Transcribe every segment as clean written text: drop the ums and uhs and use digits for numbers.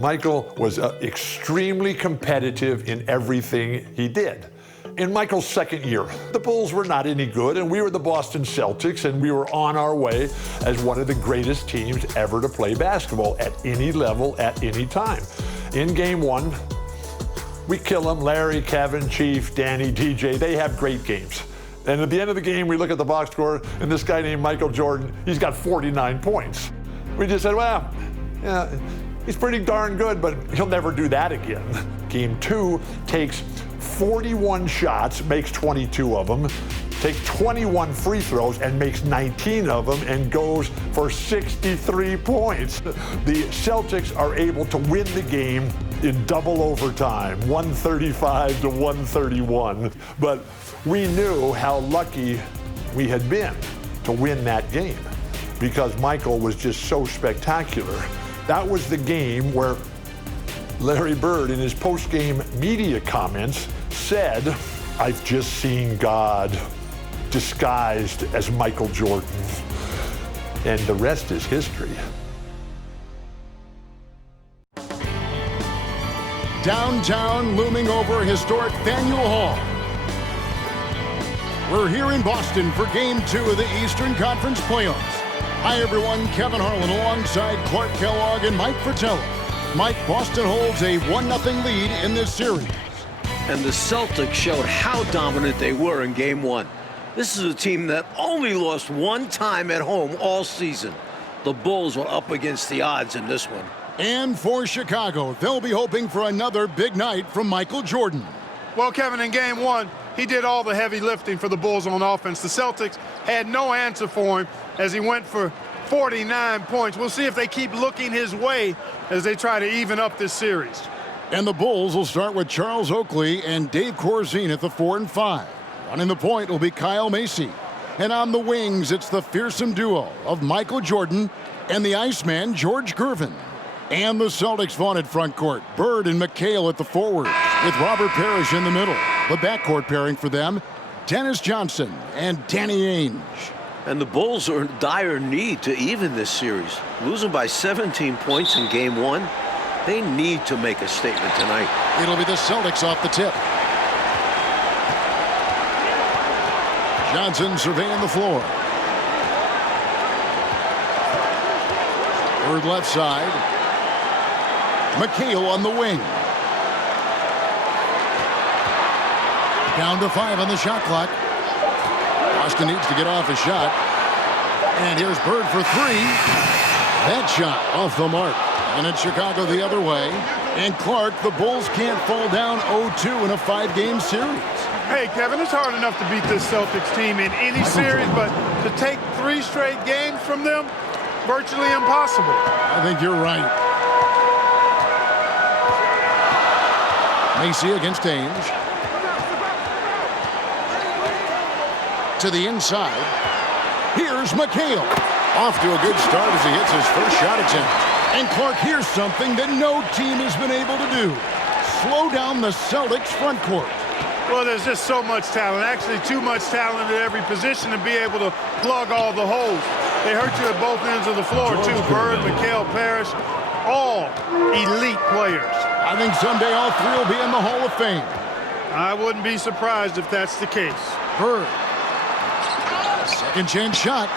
Michael was extremely competitive in everything he did. In Michael's second year, the Bulls were not any good, and we were the Boston Celtics, and we were on our way as one of the greatest teams ever to play basketball at any level, at any time. In game one, we kill them. Larry, Kevin, Chief, Danny, DJ, they have great games. And at the end of the game, we look at the box score, and this guy named Michael Jordan, he's got 49 points. We just said, well, yeah, he's pretty darn good, but he'll never do that again. Game two takes 41 shots, makes 22 of them, takes 21 free throws and makes 19 of them and goes for 63 points. The Celtics are able to win the game in double overtime, 135 to 131. But we knew how lucky we had been to win that game because Michael was just so spectacular. That was the game where Larry Bird, in his post-game media comments, said, "I've just seen God disguised as Michael Jordan." And the rest is history. Downtown, looming over historic Faneuil Hall. We're here in Boston for Game 2 of the Eastern Conference Playoffs. Hi, everyone. Kevin Harlan alongside Clark Kellogg and Mike Fratello. Mike, Boston holds a 1-0 lead in this series. And the Celtics showed how dominant they were in Game 1. This is a team that only lost one time at home all season. The Bulls were up against the odds in this one. And for Chicago, they'll be hoping for another big night from Michael Jordan. Well, Kevin, in Game 1, he did all the heavy lifting for the Bulls on offense. The Celtics had no answer for him as he went for 49 points. We'll see if they keep looking his way as they try to even up this series. And the Bulls will start with Charles Oakley and Dave Corzine at the 4 and 5. Running the point will be Kyle Macy. And on the wings, it's the fearsome duo of Michael Jordan and the Iceman, George Gervin. And the Celtics' vaunted front court, Bird and McHale at the forwards, with Robert Parrish in the middle. The backcourt pairing for them, Dennis Johnson and Danny Ainge. And the Bulls are in dire need to even this series. Losing by 17 points in Game 1, they need to make a statement tonight. It'll be the Celtics off the tip. Johnson surveying the floor. Bird left side. McHale on the wing. Down to 5 on the shot clock. Boston needs to get off a shot. And here's Bird for 3. That shot off the mark. And it's Chicago the other way. And Clark, the Bulls can't fall down 0-2 in a 5-game series. Hey, Kevin, it's hard enough to beat this Celtics team in any series, but to take 3 straight games from them, virtually impossible. I think you're right. Macy against Ainge. To the inside. Here's McHale. Off to a good start as he hits his first shot attempt. And Clark, here's something that no team has been able to do. Slow down the Celtics front court. Well, there's just so much talent, actually too much talent at every position to be able to plug all the holes. They hurt you at both ends of the floor, too. Bird, McHale, Parrish, all elite players. I think someday all 3 will be in the Hall of Fame. I wouldn't be surprised if that's the case. Bird. Second chance shot.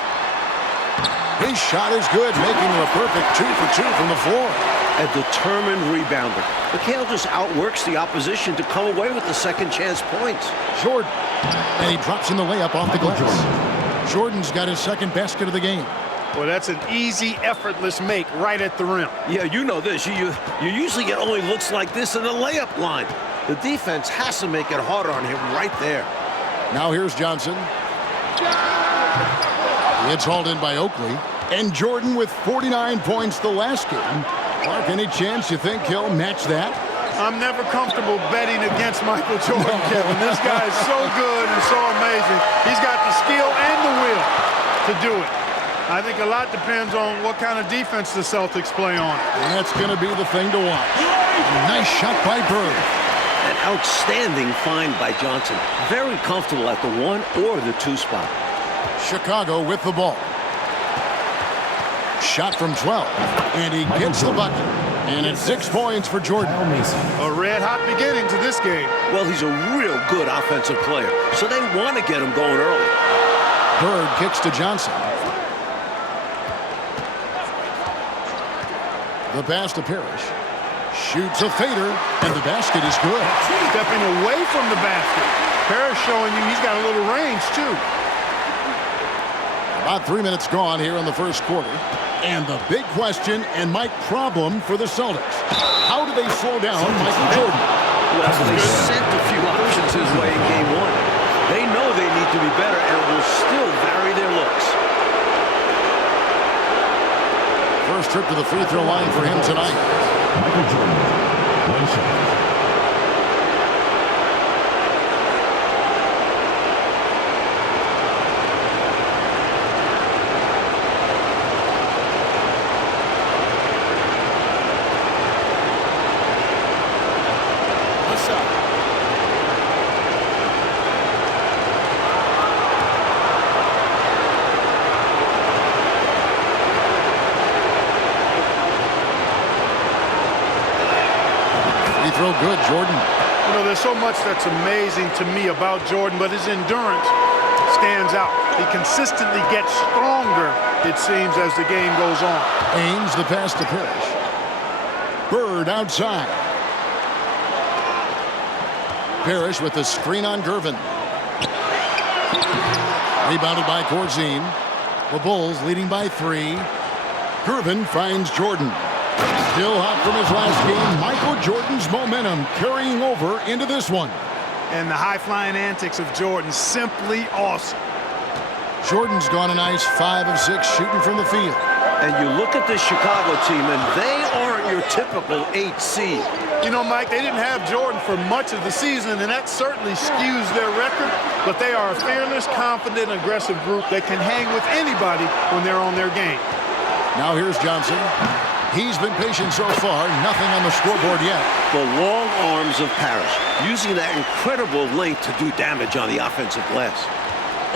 His shot is good, making a perfect 2 for 2 from the floor. A determined rebounder. McHale just outworks the opposition to come away with the second chance points. Jordan. And he drops in the layup off the glass. Jordan's got his second basket of the game. Well, that's an easy, effortless make right at the rim. Yeah, you know this. You usually get only looks like this in the layup line. The defense has to make it harder on him right there. Now here's Johnson. It's hauled in by Oakley. And Jordan with 49 points the last game. Clark, any chance you think he'll match that? I'm never comfortable betting against Michael Jordan, Kevin. This guy is so good and so amazing. He's got the skill and the will to do it. I think a lot depends on what kind of defense the Celtics play on. And that's going to be the thing to watch. A nice shot by Bird. An outstanding find by Johnson. Very comfortable at the 1 or the 2 spot. Chicago with the ball. Shot from 12. And he gets the bucket. And it's 6 points for Jordan. A red-hot beginning to this game. Well, he's a real good offensive player, so they want to get him going early. Bird kicks to Johnson. The pass to Parrish. Shoots a fader, and the basket is good. Stepping away from the basket. Parrish showing you he's got a little range, too. About 3 minutes gone here in the first quarter. And the big question and Mike problem for the Celtics. How do they slow down Michael Jordan? Well, they sent a few options his way in game one. They know they need to be better and will still vary their looks. First trip to the free throw line for him tonight. Michael Jordan, 1 shot. Throw good, Jordan. You know, there's so much that's amazing to me about Jordan, but his endurance stands out. He consistently gets stronger, it seems, as the game goes on. Ainge, the pass to Parrish. Bird outside. Parrish with the screen on Gervin. Rebounded by Corzine. The Bulls leading by 3. Gervin finds Jordan. Still hot from his last game. Michael Jordan's momentum carrying over into this one. And the high-flying antics of Jordan, simply awesome. Jordan's gone a nice 5 of 6 shooting from the field. And you look at this Chicago team, and they aren't your typical 8 seed. You know, Mike, they didn't have Jordan for much of the season, and that certainly skews their record. But they are a fearless, confident, aggressive group that can hang with anybody when they're on their game. Now here's Johnson. He's been patient so far. Nothing on the scoreboard yet. The long arms of Parrish, using that incredible length to do damage on the offensive glass.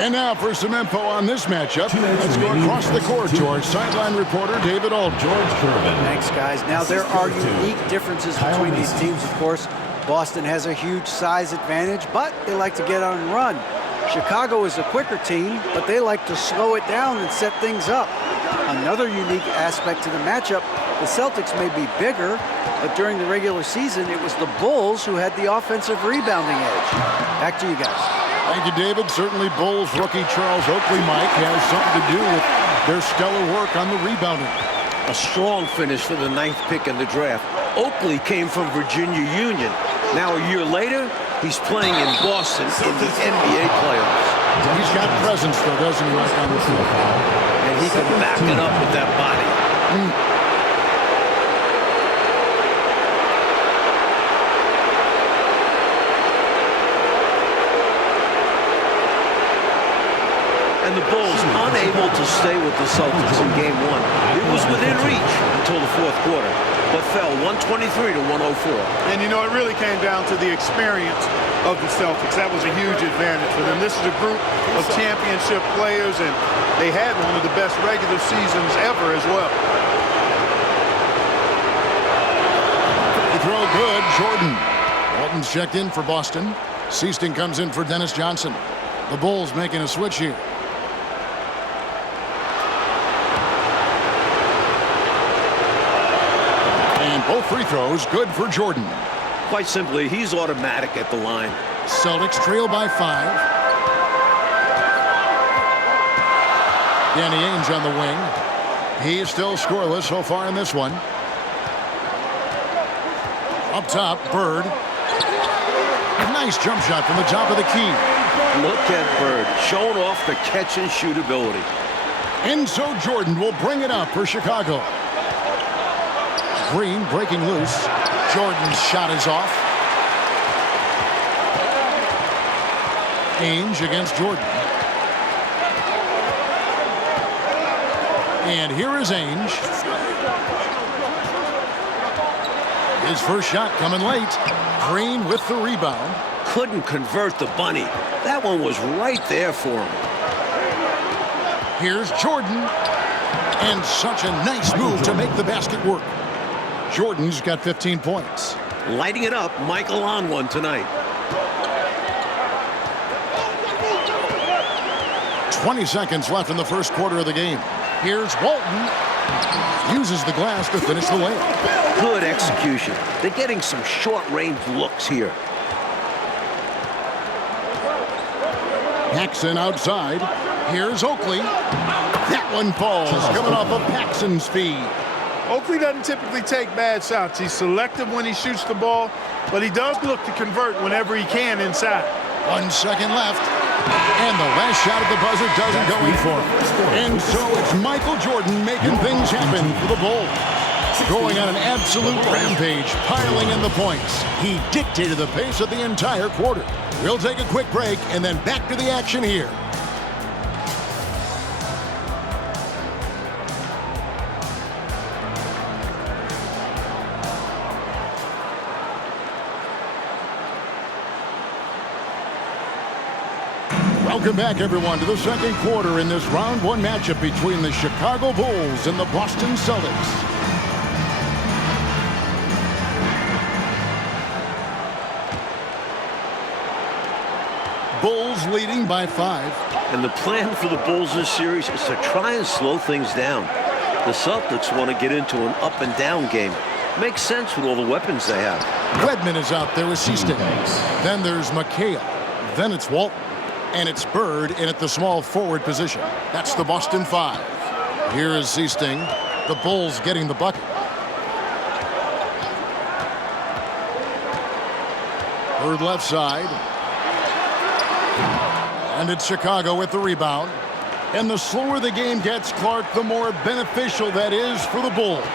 And now for some info on this matchup. Let's go across the court to our sideline reporter, David Aldridge. George Gervin. Thanks, guys. Now, there are unique differences between these teams, of course. Boston has a huge size advantage, but they like to get on and run. Chicago is a quicker team, but they like to slow it down and set things up. Another unique aspect to the matchup, the Celtics may be bigger, but during the regular season, it was the Bulls who had the offensive rebounding edge. Back to you guys. Thank you, David. Certainly Bulls rookie Charles Oakley, Mike, has something to do with their stellar work on the rebounding. A strong finish for the 9th pick in the draft. Oakley came from Virginia Union. Now a year later, he's playing in Boston in the NBA playoffs. He's got presence, though, doesn't he, Mike, on the field? And he can back it up with that body. And the Bulls unable to stay with the Celtics in game 1. It was within reach until the 4th quarter, but fell 123 to 104. And, you know, it really came down to the experience of the Celtics. That was a huge advantage for them. This is a group of championship players, and they had one of the best regular seasons ever as well. Throw good, Jordan. Walton's checked in for Boston. Seaston comes in for Dennis Johnson. The Bulls making a switch here. And both free throws good for Jordan. Quite simply, he's automatic at the line. Celtics trail by 5. Danny Ainge on the wing. He is still scoreless so far in this one. Up top, Bird. Nice jump shot from the top of the key. Look at Bird, showing off the catch and shoot ability. And so Jordan will bring it up for Chicago. Green breaking loose. Jordan's shot is off. Ainge against Jordan. And here is Ainge. His first shot coming late. Green with the rebound. Couldn't convert the bunny. That one was right there for him. Here's Jordan. And such a nice move to make the basket work. Jordan's got 15 points. Lighting it up, Michael on one tonight. 20 seconds left in the first quarter of the game. Here's Walton. Uses the glass to finish the layup. Good execution. They're getting some short-range looks here. Paxson outside. Here's Oakley. That one falls, coming off of Paxson's feed. Oakley doesn't typically take bad shots. He's selective when he shoots the ball, but he does look to convert whenever he can inside. 1 second left. And the last shot at the buzzer doesn't go in for him. And so it's Michael Jordan making things happen for the Bulls. Going on an absolute rampage, piling in the points. He dictated the pace of the entire quarter. We'll take a quick break and then back to the action here. Welcome back, everyone, to the second quarter in this round one matchup between the Chicago Bulls and the Boston Celtics. Bulls leading by 5. And the plan for the Bulls this series is to try and slow things down. The Celtics want to get into an up-and-down game. Makes sense with all the weapons they have. Wedman is out there with Seaston. Then there's McHale. Then it's Walton. And it's Bird in at the small forward position. That's the Boston 5. Here is Seaston. The Bulls getting the bucket. Bird left side. And it's Chicago with the rebound. And the slower the game gets, Clark, the more beneficial that is for the Bulls.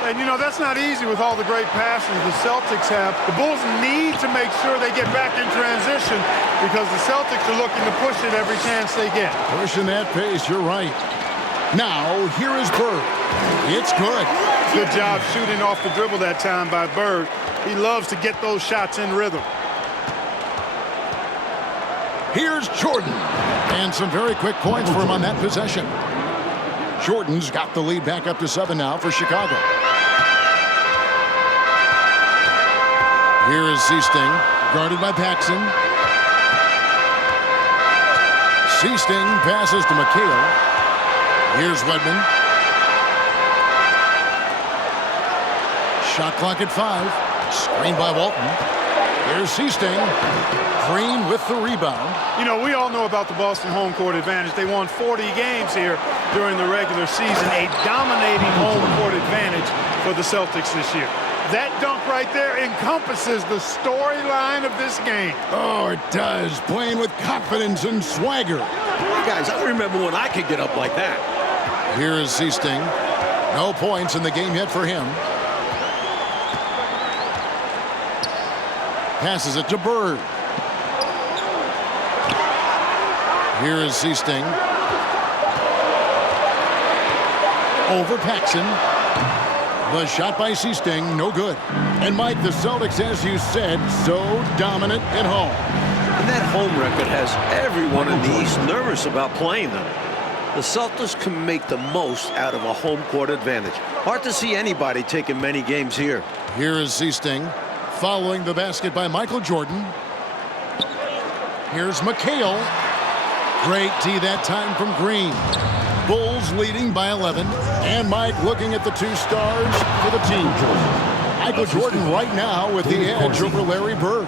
And, you know, that's not easy with all the great passes the Celtics have. The Bulls need to make sure they get back in transition because the Celtics are looking to push it every chance they get. Pushing that pace, you're right. Now, here is Bird. It's good. Good job shooting off the dribble that time by Bird. He loves to get those shots in rhythm. Here's Jordan. And some very quick points for him on that possession. Jordan's got the lead back up to 7 now for Chicago. Here is Seaston, guarded by Paxson. Seaston passes to McHale. Here's Wedman. Shot clock at 5. Screen by Walton. Here's Seaston. Green with the rebound. You know, we all know about the Boston home court advantage. They won 40 games here during the regular season. A dominating home court advantage for the Celtics this year. That dunk right there encompasses the storyline of this game. Oh, it does. Playing with confidence and swagger. Hey guys, I remember when I could get up like that. Here is Seaston. No points in the game yet for him. Passes it to Bird. Here is Seaston. Over Paxson. The shot by Seaston, no good. And Mike, the Celtics, as you said, so dominant at home. And that home record has everyone in the East nervous about playing them. The Celtics can make the most out of a home court advantage. Hard to see anybody taking many games here. Here is Seaston. Following the basket by Michael Jordan. Here's McHale. Great D that time from Green. Bulls leading by 11. And Mike looking at the 2 stars for the team. Michael Jordan right now with the edge over Larry Bird.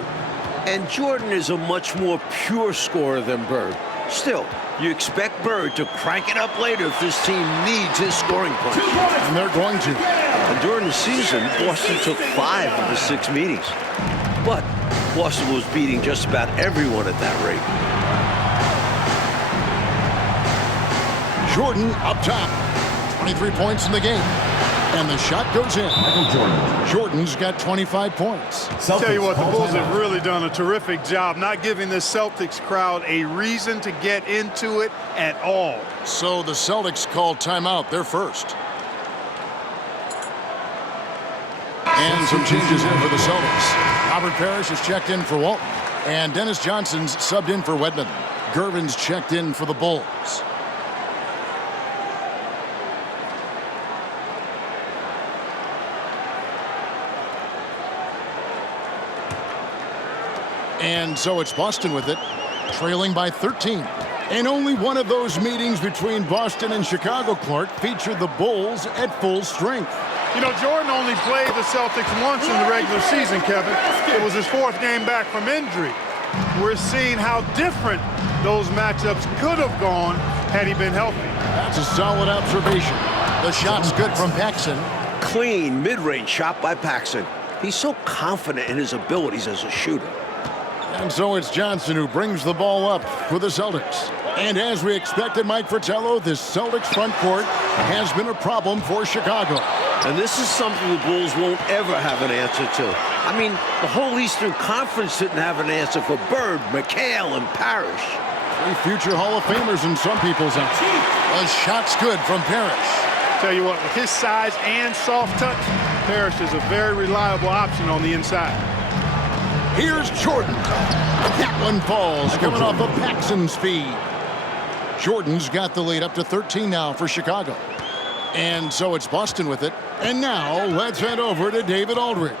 And Jordan is a much more pure scorer than Bird. Still, you expect Bird to crank it up later if this team needs his scoring punch. And they're going to. And during the season, Boston took 5 of the 6 meetings. But Boston was beating just about everyone at that rate. Jordan up top. 23 points in the game. And the shot goes in. Michael Jordan. Jordan's got 25 points. I'll tell you what, the Bulls have really done a terrific job not giving this Celtics crowd a reason to get into it at all. So the Celtics call timeout. They're first. And some changes here for the Celtics. Robert Parrish has checked in for Walton. And Dennis Johnson's subbed in for Wedman. Gervin's checked in for the Bulls. And so it's Boston with it, trailing by 13. And only one of those meetings between Boston and Chicago, Clark, featured the Bulls at full strength. You know, Jordan only played the Celtics once in the regular season, Kevin. It was his 4th game back from injury. We're seeing how different those matchups could have gone had he been healthy. That's a solid observation. The shot's good from Paxson. Clean mid-range shot by Paxson. He's so confident in his abilities as a shooter. And so it's Johnson who brings the ball up for the Celtics. And as we expected, Mike Fratello, this Celtics front court has been a problem for Chicago. And this is something the Bulls won't ever have an answer to. I mean, the whole Eastern Conference didn't have an answer for Bird, McHale, and Parrish. 3 future Hall of Famers in some people's eyes. A shot's good from Parrish. Tell you what, with his size and soft touch, Parrish is a very reliable option on the inside. Here's Jordan. That one falls, coming off of Paxson's feed. Jordan's got the lead up to 13 now for Chicago. And so it's Boston with it. And now let's head over to David Aldridge.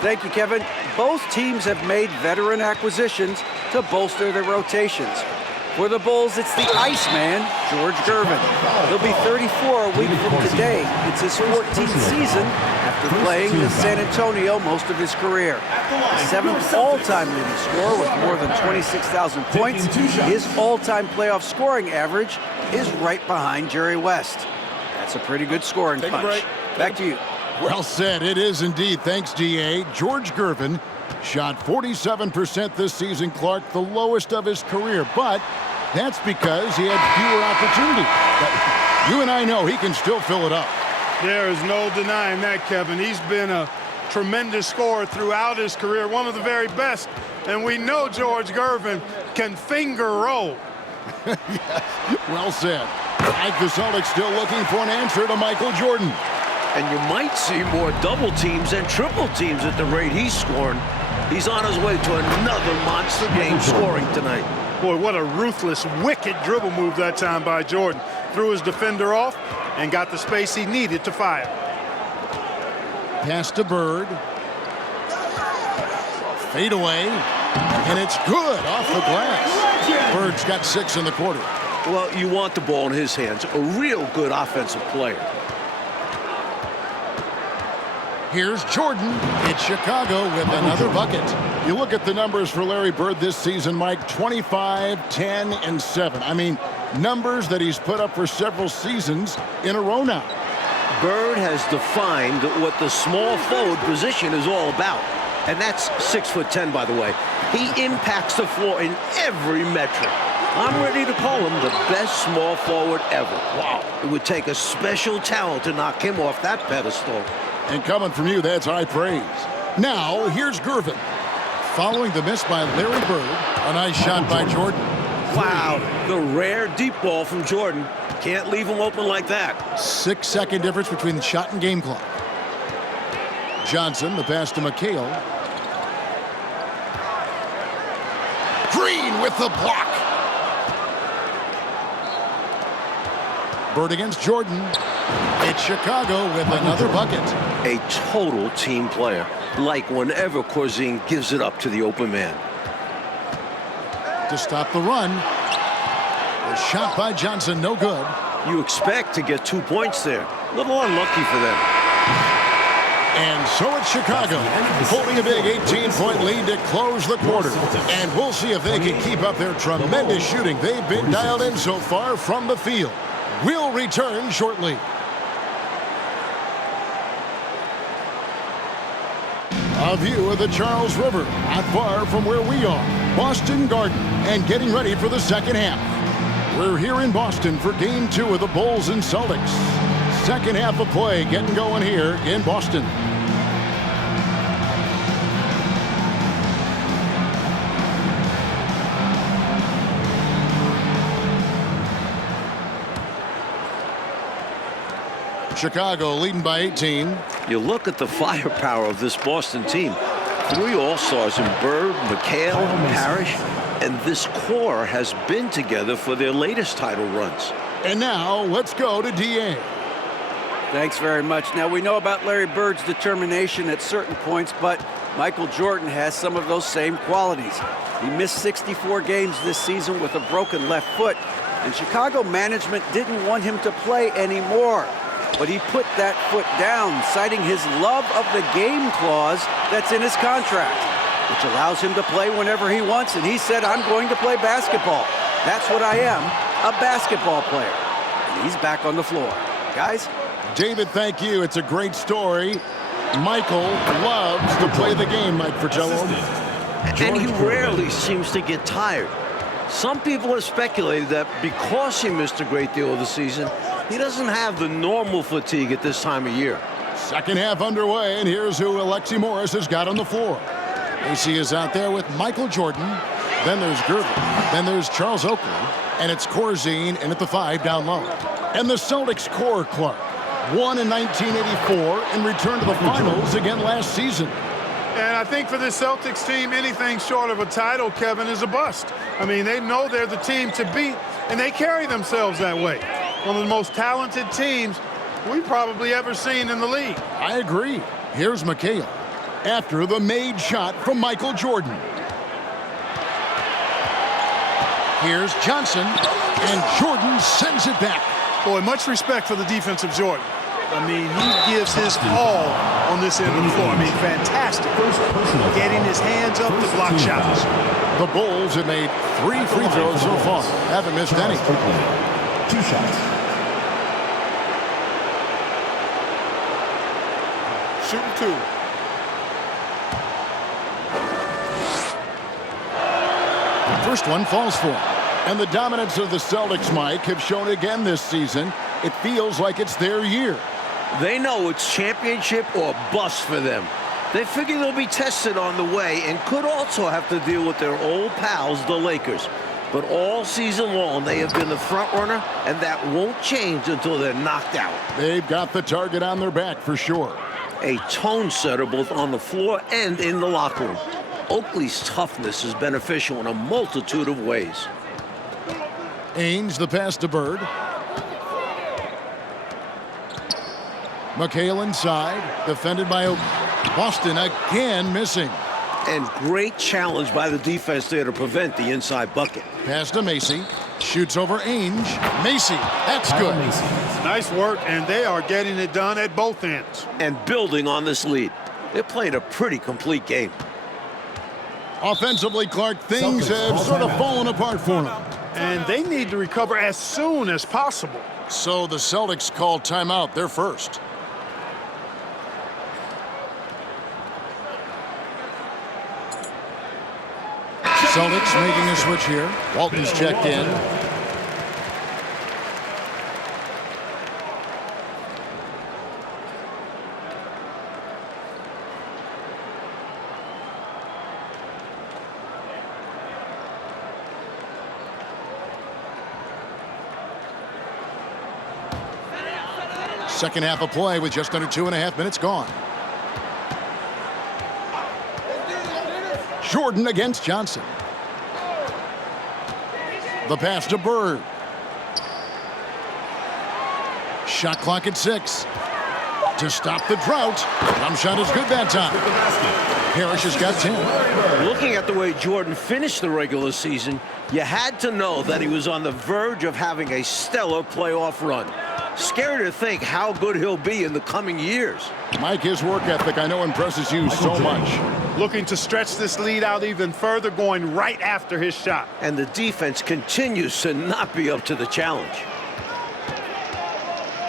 Thank you, Kevin. Both teams have made veteran acquisitions to bolster their rotations. For the Bulls, it's the Iceman, George Gervin. He'll be 34 a week from today. It's his 14th season after playing in San Antonio most of his career. The 7th all-time leading scorer with more than 26,000 points. His all-time playoff scoring average is right behind Jerry West. That's a pretty good scoring punch. Back to you. Well said. It is indeed. Thanks, DA. George Gervin shot 47% this season, Clark, the lowest of his career. But that's because he had fewer opportunities. But you and I know he can still fill it up. There is no denying that, Kevin. He's been a tremendous scorer throughout his career, one of the very best. And we know George Gervin can finger roll. Yes, well said. Like the Celtics still looking for an answer to Michael Jordan. And you might see more double teams and triple teams at the rate he's scoring. He's on his way to another monster game scoring tonight. Boy, what a ruthless, wicked dribble move that time by Jordan. Threw his defender off and got the space he needed to fire. Pass to Bird. Fade away. And it's good off the glass. Bird's got 6 in the quarter. Well, you want the ball in his hands. A real good offensive player. Here's Jordan. It's Chicago with another bucket. You look at the numbers for Larry Bird this season, Mike, 25, 10, and 7. I mean, numbers that he's put up for several seasons in a row now. Bird has defined what the small forward position is all about. And that's 6'10", by the way. He impacts the floor in every metric. I'm ready to call him the best small forward ever. Wow. It would take a special talent to knock him off that pedestal. And coming from you, that's high praise. Now, here's Gervin. Following the miss by Larry Bird, a nice shot by Jordan. Wow, the rare deep ball from Jordan. Can't leave him open like that. 6-second difference between the shot and game clock. Johnson, the pass to McHale. Green with the block. Bird against Jordan. It's Chicago with another bucket. A total team player, like whenever Corzine gives it up to the open man. To stop the run. The shot by Johnson, no good. You expect to get 2 points there. A little unlucky for them. And so it's Chicago, holding a big 18-point lead to close the quarter. And we'll see if they can keep up their tremendous shooting they've been dialed in so far from the field. We'll return shortly. A view of the Charles River, not far from where we are, Boston Garden, and getting ready for the second half. We're here in Boston for Game 2 of the Bulls and Celtics. Second half of play getting going here in Boston. Chicago leading by 18. You look at the firepower of this Boston team. 3 All-Stars in Bird, McHale, Parrish, and this core has been together for their latest title runs. And now let's go to DA. Thanks very much. Now, we know about Larry Bird's determination at certain points, but Michael Jordan has some of those same qualities. He missed 64 games this season with a broken left foot, and Chicago management didn't want him to play anymore. But he put that foot down, citing his love of the game clause that's in his contract, which allows him to play whenever he wants, and he said, I'm going to play basketball. That's what I am, a basketball player. And he's back on the floor. Guys? David, thank you. It's a great story. Michael loves to play the game, Mike Fratello. And he rarely seems to get tired. Some people have speculated that because he missed a great deal of the season, he doesn't have the normal fatigue at this time of year. Second half underway, and here's who Alexi Morris has got on the floor. AC is out there with Michael Jordan. Then there's Gervin. Then there's Charles Oakley. And it's Corzine in at the 5 down low. And the Celtics core Clark won in 1984 and returned to the finals again last season. And I think for this Celtics team, anything short of a title, Kevin, is a bust. I mean, they know they're the team to beat, and they carry themselves that way. One of the most talented teams we've probably ever seen in the league. I agree. Here's McHale after the made shot from Michael Jordan. Here's Johnson, and Jordan sends it back. Boy, much respect for the defensive Jordan. I mean, he gives his all on this end of the floor. I mean, fantastic. Getting his hands up to block shots. The Bulls have made 3 free throws so far. Haven't missed any. 2 shots. Shooting 2. First one falls for him. And the dominance of the Celtics, Mike, have shown again this season. It feels like it's their year. They know it's championship or bust for them. They figure they'll be tested on the way and could also have to deal with their old pals, the Lakers. But all season long, they have been the front runner, and that won't change until they're knocked out. They've got the target on their back for sure. A tone setter both on the floor and in the locker room. Oakley's toughness is beneficial in a multitude of ways. Ainge, the pass to Bird. McHale inside, defended by Oakley. Boston again missing. And great challenge by the defense there to prevent the inside bucket. Pass to Macy. Shoots over Ainge. Macy, that's good. Nice work, and they are getting it done at both ends. And building on this lead. They played a pretty complete game. Offensively, Clark, things have sort of fallen apart for them. And they need to recover as soon as possible. So the Celtics call timeout. They're first. Celtics making a switch here. Walton's checked in. Second half of play with just under 2.5 minutes gone. Jordan against Johnson. The pass to Bird. Shot clock at 6. To stop the drought. Jump shot is good that time. Parrish has got 10. Looking at the way Jordan finished the regular season, you had to know that he was on the verge of having a stellar playoff run. Scary to think how good he'll be in the coming years. Mike, his work ethic I know impresses you so much. Looking to stretch this lead out even further, going right after his shot. And the defense continues to not be up to the challenge.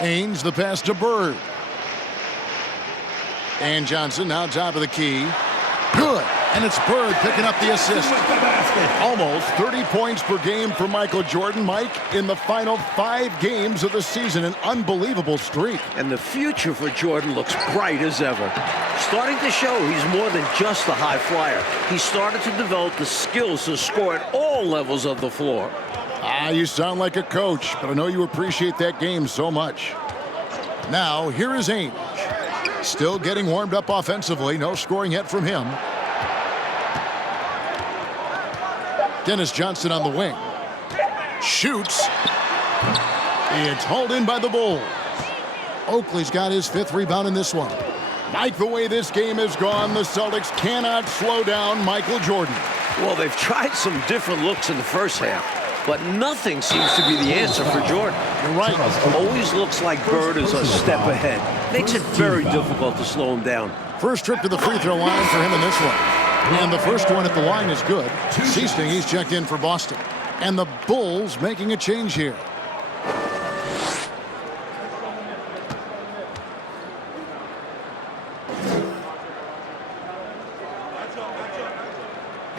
Ainge, the pass to Bird. And Johnson now top of the key. Good. And it's Bird picking up the assist. Almost 30 points per game for Michael Jordan, Mike, in the final 5 games of the season. An unbelievable streak. And the future for Jordan looks bright as ever. Starting to show he's more than just a high flyer. He started to develop the skills to score at all levels of the floor. You sound like a coach, but I know you appreciate that game so much. Now, here is Ainge. Still getting warmed up offensively. No scoring yet from him. Dennis Johnson on the wing. Shoots. It's hauled in by the Bulls. Oakley's got his 5th rebound in this one. Like the way this game has gone, the Celtics cannot slow down Michael Jordan. Well, they've tried some different looks in the first half, but nothing seems to be the answer for Jordan. You're right. Always looks like Bird is a step ahead. Makes it very difficult to slow him down. First trip to the free throw line for him in this one. And the first one at the line is good. Seasting, he's checked in for Boston. And the Bulls making a change here.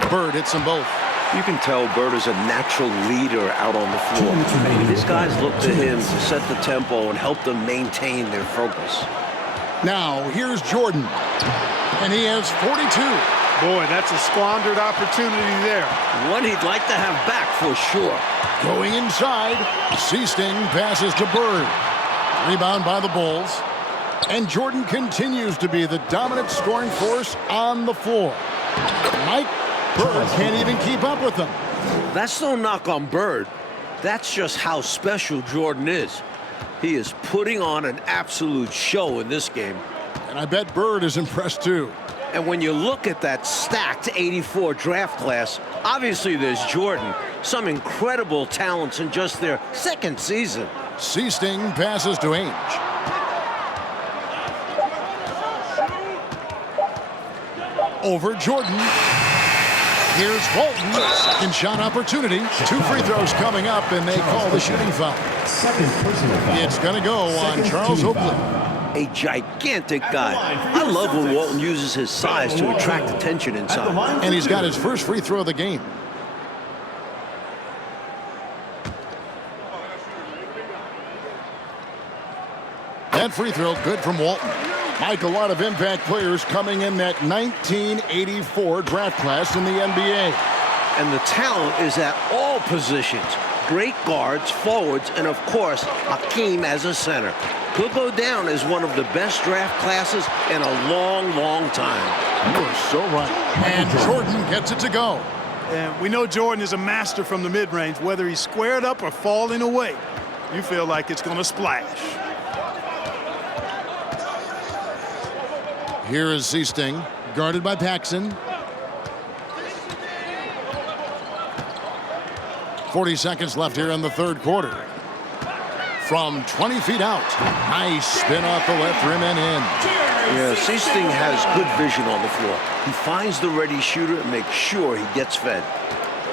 Bird hits them both. You can tell Bird is a natural leader out on the floor. His guys look to him to set the tempo and help them maintain their focus. Now, here's Jordan. And he has 42. Boy, that's a squandered opportunity there. One he'd like to have back for sure. Going inside, Seasting passes to Bird. Rebound by the Bulls. And Jordan continues to be the dominant scoring force on the floor. Mike, Bird can't even keep up with them. That's no knock on Bird. That's just how special Jordan is. He is putting on an absolute show in this game. And I bet Bird is impressed too. And when you look at that stacked 84 draft class, obviously there's Jordan. Some incredible talents in just their second season. Seasting passes to Ainge. Over Jordan. Here's Walton. Second shot opportunity. 2 free throws coming up, and they call the shooting foul. Second personal foul. It's going to go on Charles Oakley. A gigantic guy. I love when Walton uses his size to attract attention inside. And he's got his first free throw of the game. That free throw good from Walton. Mike, a lot of impact players coming in that 1984 draft class in the NBA. And the talent is at all positions. Great guards, forwards, and of course, Hakeem as a center. Could go down as one of the best draft classes in a long, long time. You are so right. And Jordan gets it to go. And we know Jordan is a master from the mid-range, whether he's squared up or falling away. You feel like it's going to splash. Here is Seasting, guarded by Paxson. 40 seconds left here in the third quarter. From 20 feet out, nice spin off the left rim and in. Yeah, Seasting has good vision on the floor. He finds the ready shooter and makes sure he gets fed.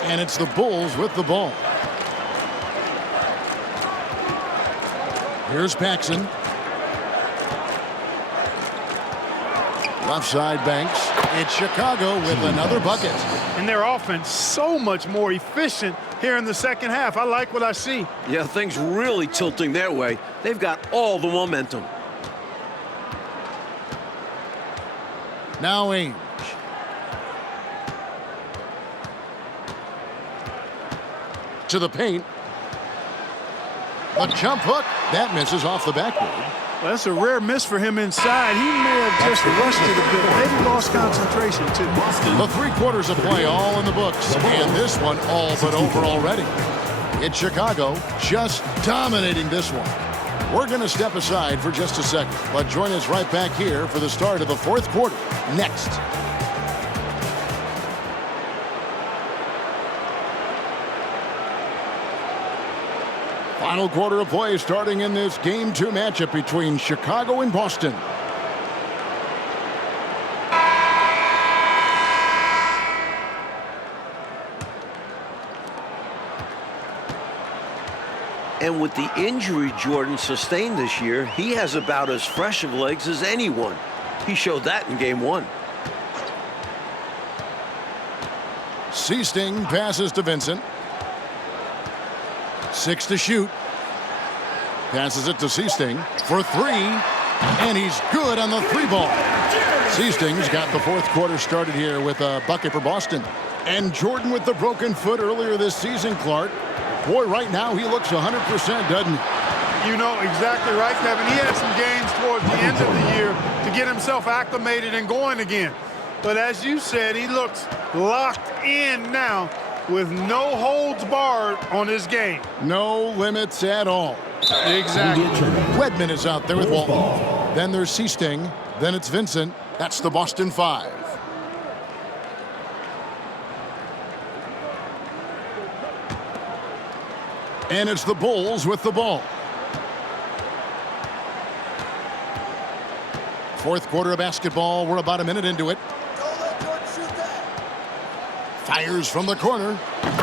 And it's the Bulls with the ball. Here's Paxson. Left side Banks. It's Chicago with another bucket. And their offense so much more efficient here in the second half. I like what I see. Yeah, things really tilting their way. They've got all the momentum. Now Ainge. To the paint. A jump hook. That misses off the backboard. Well, that's a rare miss for him inside. He may have just rushed it a bit. Maybe lost concentration, too. The 3 quarters of play all in the books. And this one all but over already. It's Chicago just dominating this one. We're going to step aside for just a second. But join us right back here for the start of the fourth quarter. Next. Final quarter of play starting in this Game 2 matchup between Chicago and Boston. And with the injury Jordan sustained this year, he has about as fresh of legs as anyone. He showed that in Game 1. Seasting passes to Vincent. 6 to shoot. Passes it to Seasting for 3. And he's good on the 3-ball. Seasting's got the fourth quarter started here with a bucket for Boston. And Jordan with the broken foot earlier this season, Clark. Boy, right now he looks 100%, doesn't he? You know exactly right, Kevin. He had some games towards the end of the year to get himself acclimated and going again. But as you said, he looks locked in now with no holds barred on his game. No limits at all. Exactly. Wedman is out there with Walton. Then there's Seasting. Then it's Vincent. That's the Boston 5. And it's the Bulls with the ball. Fourth quarter of basketball. We're about a minute into it. Fires from the corner.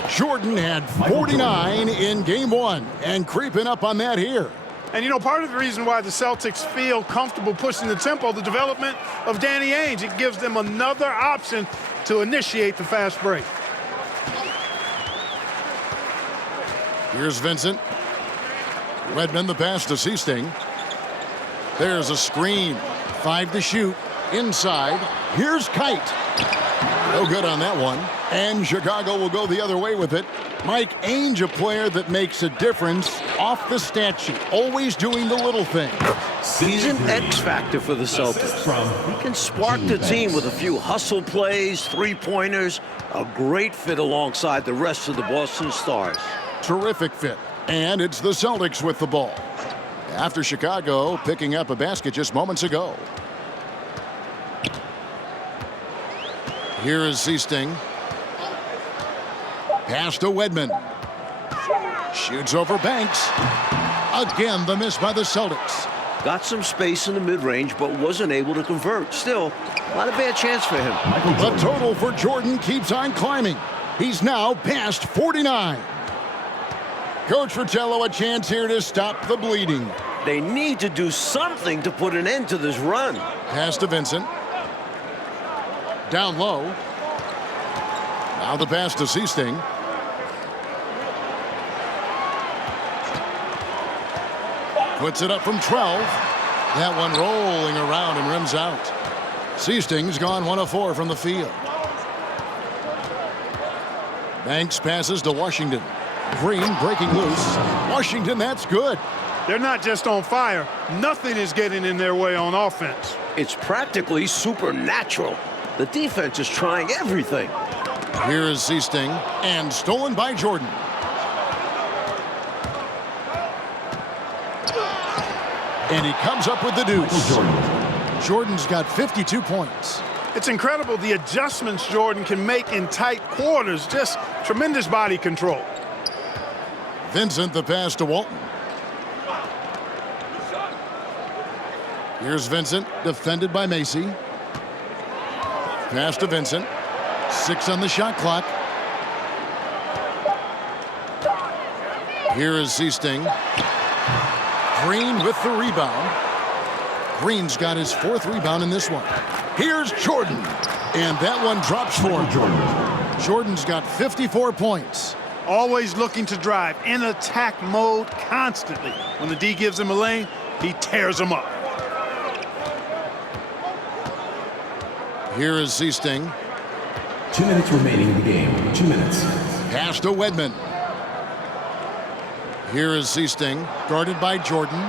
Jordan had 49 in game one and creeping up on that here. And, you know, part of the reason why the Celtics feel comfortable pushing the tempo, the development of Danny Ainge. It gives them another option to initiate the fast break. Here's Vincent. Redmond the pass to Seasting. There's a screen. 5 to shoot. Inside. Here's Kite. No good on that one. And Chicago will go the other way with it. Mike Ainge, a player that makes a difference off the stat sheet. Always doing the little things. He's an X factor for the Celtics. He can spark the team with a few hustle plays, three-pointers. A great fit alongside the rest of the Boston Stars. Terrific fit. And it's the Celtics with the ball. After Chicago picking up a basket just moments ago. Here is Seasting. Pass to Wedman. Shoots over Banks. Again, the miss by the Celtics. Got some space in the mid-range, but wasn't able to convert. Still, not a bad chance for him. The total for Jordan keeps on climbing. He's now past 49. Coach Fratello, a chance here to stop the bleeding. They need to do something to put an end to this run. Pass to Vincent. Down low. Now the pass to Seasting. Puts it up from 12. That one rolling around and rims out. Seasting's gone 1 of 4 from the field. Banks passes to Washington. Green breaking loose. Washington, that's good. They're not just on fire. Nothing is getting in their way on offense. It's practically supernatural. The defense is trying everything. Here is Seasting, and stolen by Jordan. And he comes up with the deuce. Jordan's got 52 points. It's incredible the adjustments Jordan can make in tight quarters. Just tremendous body control. Vincent the pass to Walton. Here's Vincent, defended by Macy. Pass to Vincent. 6 on the shot clock. Here is Seasting. Green with the rebound. Green's got his 4th rebound in this one. Here's Jordan. And that one drops for him. Jordan's got 54 points. Always looking to drive in attack mode constantly. When the D gives him a lane, he tears them up. Here is Seasting. 2 minutes remaining in the game. 2 minutes. Pass to Wedman. Here is Seasting, guarded by Jordan.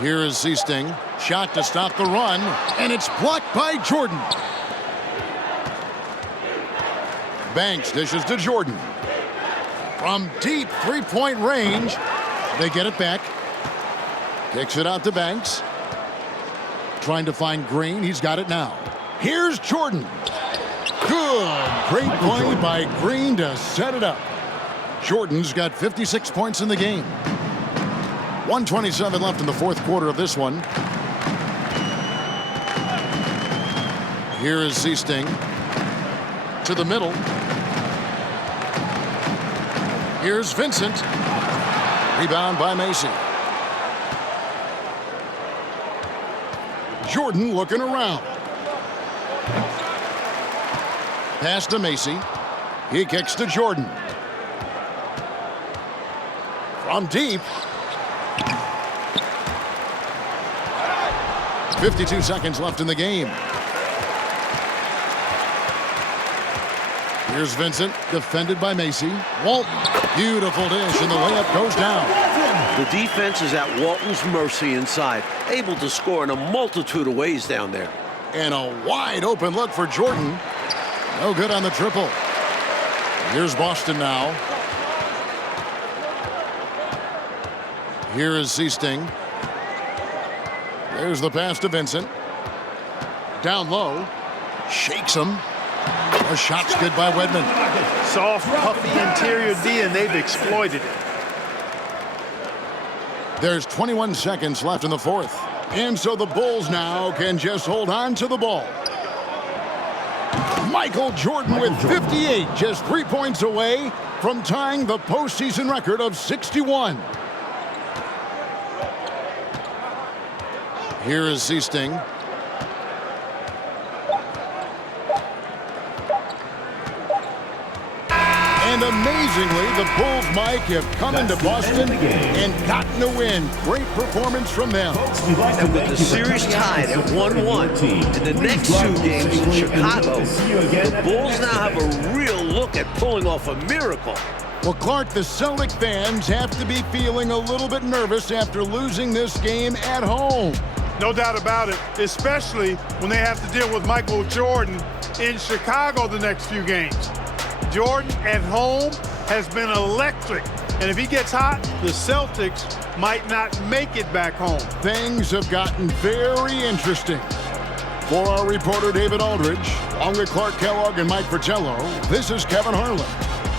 Here is Seasting. Shot to stop the run, and it's blocked by Jordan. Banks dishes to Jordan. From deep three-point range, they get it back. Kicks it out to Banks. Trying to find Green. He's got it now. Here's Jordan. Good. Great play by Green to set it up. Jordan's got 56 points in the game. 1:27 left in the 4th quarter of this one. Here is Seasting. To the middle. Here's Vincent. Rebound by Macy. Jordan looking around. Pass to Macy. He kicks to Jordan. From deep. 52 seconds left in the game. Here's Vincent, defended by Macy. Walton, beautiful dish, and the layup goes down. The defense is at Walton's mercy inside, able to score in a multitude of ways down there. And a wide open look for Jordan. No good on the triple. Here's Boston now. Here is Seasting. There's the pass to Vincent. Down low. Shakes him. A shot's good by Wedman. Soft, puffy interior D, and they've exploited it. There's 21 seconds left in the fourth. And so the Bulls now can just hold on to the ball. Michael Jordan with 58, just 3 points away from tying the postseason record of 61. Here is Seasting. And amazingly, the Bulls, Mike, have come into Boston and gotten a win. Great performance from them. And with the series tied at 1-1 in the next 2 games in Chicago, the Bulls now have a real look at pulling off a miracle. Well, Clark, the Celtic fans have to be feeling a little bit nervous after losing this game at home. No doubt about it, especially when they have to deal with Michael Jordan in Chicago the next few games. Jordan at home has been electric, and if he gets hot, the Celtics might not make it back home. Things have gotten very interesting. For our reporter David Aldridge, along with Clark Kellogg and Mike Fratello, this is Kevin Harlan.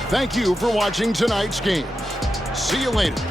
Thank you for watching tonight's game. See you later.